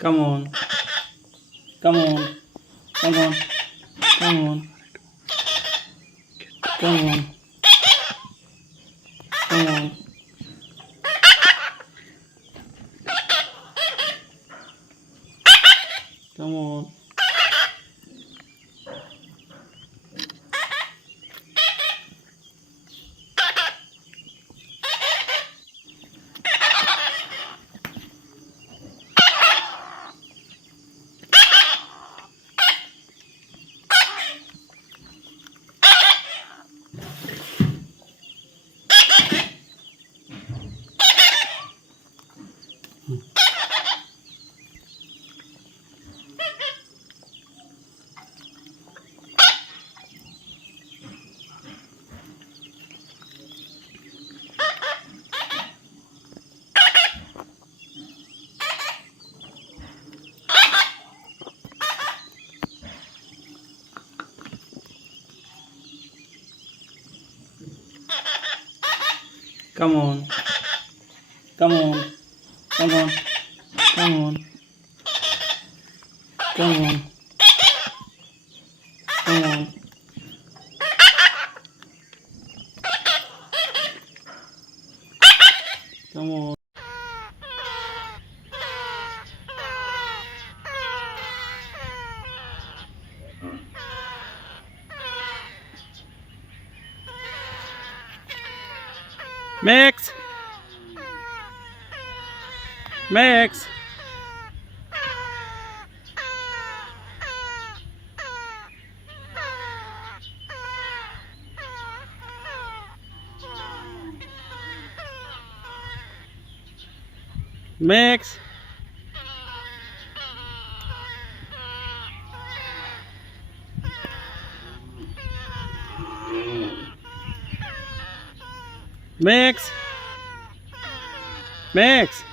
Come on, come on, come on, come on, come on, come on. Come on. Come on. Come on. Come on. Come on. Come on. Come on. Come on. Max. Max. Max. Max. Max.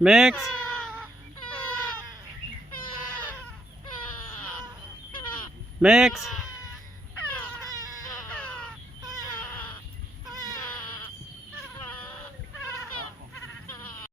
Max. Max.